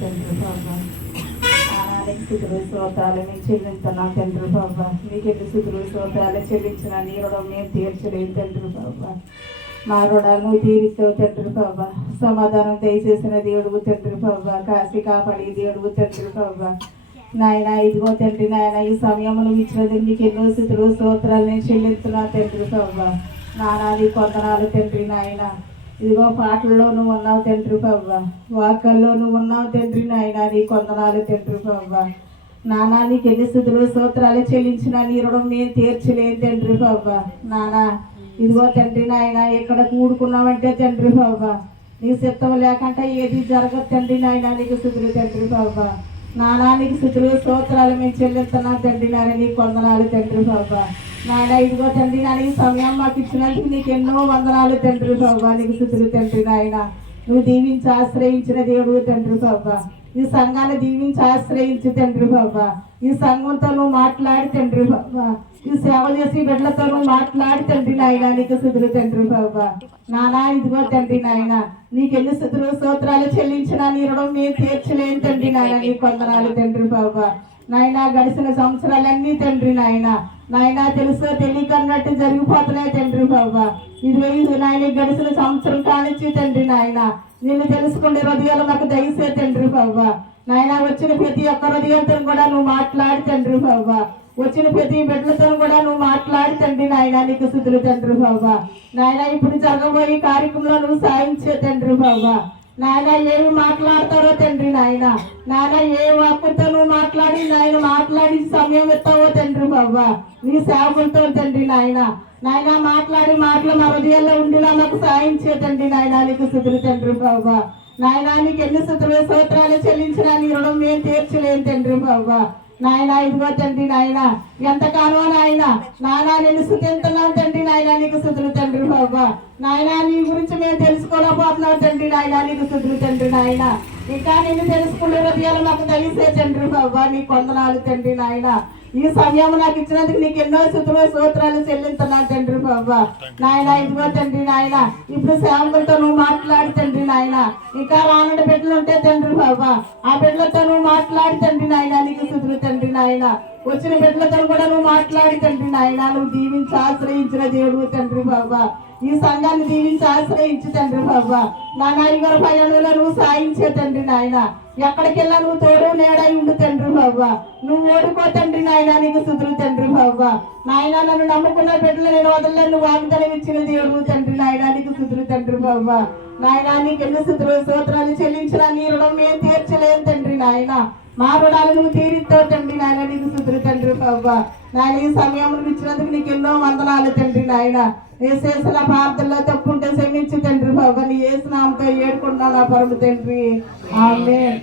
తండ్రి బాబా నీకు స్థుతులు స్తోత్రాలు మేము చెల్లించున్నాం తండ్రి బాబా. నీకు ఎన్ని స్థుతులు స్తోత్రాలు చెల్లించిన నీ రుణం మేము తీర్చలేము తండ్రి బాబా. మా రుణాలను తీరుస్తావు తండ్రి బాబా. సమాధానం దయచేసిన దేవుడు తండ్రి బాబా. కాసి కాపాడి దేవుడు తండ్రి బాబా. నాయన ఇదిగో తండ్రి నాయన ఈ సమయం నువ్వు ఇచ్చినది నీకు ఎన్నో స్థుతులు స్తోత్రాలు నేను చెల్లిస్తున్నా తండ్రి బాబా. నానాది కొందనాలు తండ్రి నాయన. ఇదిగో పాటల్లో నువ్వు ఉన్నావు తండ్రి బాబా. వాక్కల్లో నువ్వు ఉన్నావు తండ్రి నాయన. నీ కొందనాలు తండ్రి బాబా. నానా నీకు ఎన్ని స్థుతులు స్తోత్రాలు చెల్లించిన నీ రుణం నేను తీర్చలేను తండ్రి బాబా. నానా ఇదిగో తండ్రి నాయన ఎక్కడ కూడుకున్నావంటే తండ్రి బాబా నీ చిత్తం లేకుండా ఏది జరగదు తండ్రి నాయన. నీకు స్థుతులు తండ్రి బాబా. నానా నీకు స్థుతులు స్తోత్రాలు మేము చెల్లిస్తున్నాం తండ్రి నాయన. నీ కొందనాలు తండ్రి బాబా. నాయన ఇదిగో తండ్రి నాయన ఈ సమయం మాకు ఇచ్చినందుకు నీకు ఎన్నో వందనాలు తండ్రి బాబా. నీకు స్థుతులు తండ్రి నాయన. నువ్వు దీవించి ఆశ్రయించిన దేవుడు తండ్రి బాబా. ఈ సంఘాన్ని దీవించి ఆశ్రయించు తండ్రి బాబా. ఈ సంఘంతో నువ్వు మాట్లాడి తండ్రి బాబా. ఈ సేవ చేసి బిడ్డలతో నువ్వు మాట్లాడి తండ్రి నాయన. నీకు స్థుతులు తండ్రి బాబా. నానా ఇదిగో తండ్రి నాయన నీకు ఎన్ని స్థుతులు స్తోత్రాలు చెల్లించినా నీ రుణం మేము తీర్చలేని తండ్రి నాయన. నీ కొందనాలు తండ్రి బాబా. నాయన గడిచిన సంవత్సరాలన్నీ తండ్రి నాయన నాయన తెలుసో తెలియకన్నట్టు జరిగిపోతున్నాయి తండ్రి బాబా. ఇది నాయన గడిచిన సంవత్సరం కానిచ్చి తండ్రి నాయన నిన్ను తెలుసుకునే హృదయాలు మాకు దయసే తండ్రి బాబా. నాయన వచ్చిన ప్రతి ఒక్క హృదయంతో కూడా నువ్వు మాట్లాడి తండ్రి బాబా. వచ్చిన ప్రతి బిడ్డలతో కూడా నువ్వు మాట్లాడి తండ్రి నాయన. నీకు స్థుతులు తండ్రి బాబా. నాయన ఇప్పుడు జరగబోయే కార్యక్రమంలో నువ్వు సాయించే తండ్రి బాబా. నాయన ఏమి మాట్లాడతారో తండ్రి నాయన. నాయన ఏ వాక్కుతో నువ్వు మాట్లాడి నాయన మాట్లాడి సమయం ఇస్తావో తండ్రి బాబా. నీ సేవకులతో తండ్రి నాయన నాయన మాట్లాడి మాటలు మా హృదయాల్లో ఉండిలా మాకు సాయించే తండ్రి నాయన. నీకు స్థుతులు తండ్రి బాబా. నాయన నీకు ఎన్ని స్థుతులు స్తోత్రాలు చెల్లించినా నీ రుణం మేము తీర్చలేము తండ్రి బాబా. నాయన ఇదిగో తండ్రి నాయన ఎంతకానో నాయన నాయన నిన్ను స్థుతిస్తున్నాం తండ్రి నాయన. నీకు స్థుతులు తండ్రి బాబా. నాయన నీ గురించి మేము తెలుసుకోలేకపోతున్నాం తండ్రి నాయన. నీకు స్థుతులు తండ్రి నాయన. ఇంకా నిన్ను తెలుసుకునే హృదయాలు మాకు తెలిసే తండ్రి బాబా. నీ కొందనాలు తండ్రి నాయన. ఈ సమయం నాకు ఇచ్చినందుకు నీకు ఎన్నో స్థుతులు స్తోత్రాలు చెల్లిస్తున్నాను తండ్రి బాబా. నాయన ఇదిగో తండ్రి నాయన ఇప్పుడు సేవకులతో నువ్వు మాట్లాడి తండ్రి నాయన. ఇంకా రానుడి బిడ్డలు ఉంటే తండ్రి బాబా ఆ బిడ్డలతో నువ్వు మాట్లాడి తండ్రి నాయన. నీకు స్థుతులు తండ్రి నాయన. వచ్చిన బిడ్డలతో కూడా నువ్వు మాట్లాడి తండ్రి నాయన. నువ్వు దీవించి ఆశ్రయించిన దేవుడు తండ్రి బాబా. ఈ సంఘాన్ని దీవించి ఆశ్రయించి తండ్రి బాబా. నా నాయగారు పయనంలో నువ్వు సాయించే తండ్రి నాయన. ఎక్కడికెళ్ళా నువ్వు తోడు నేడై ఉండు తండ్రి బాబా. నువ్వు ఓడుకో తండ్రి నాయన. నీకు స్థుతులు తండ్రి బాబా. నాయన నన్ను నమ్ముకున్న బిడ్డలు నేను వదలలేను. నువ్వు వాగ్దానం ఇచ్చిన దేవుడు తండ్రి నాయన. నీకు స్థుతులు తండ్రి బాబా. నాయన నీకు ఎన్ని స్థుతులు స్తోత్రాలు చెల్లించిన నీ రుణం మేము తీర్చలేము తండ్రి నాయన. మా రుణాలు నువ్వు తీరుస్తావు తండ్రి నాయన. నీకు స్థుతులు తండ్రి బాబా. నాయన ఈ సమయం ఇచ్చినందుకు నీకు ఎన్నో వందనాలు తండ్రి నాయన. ఏ చేసిన ప్రార్థనలో తప్పుంటే క్షమించు తండ్రి బాబా. నీ యేసు నామముతో ఏడుకుంటున్నా నా పరమ తండ్రి. ఆమేన్.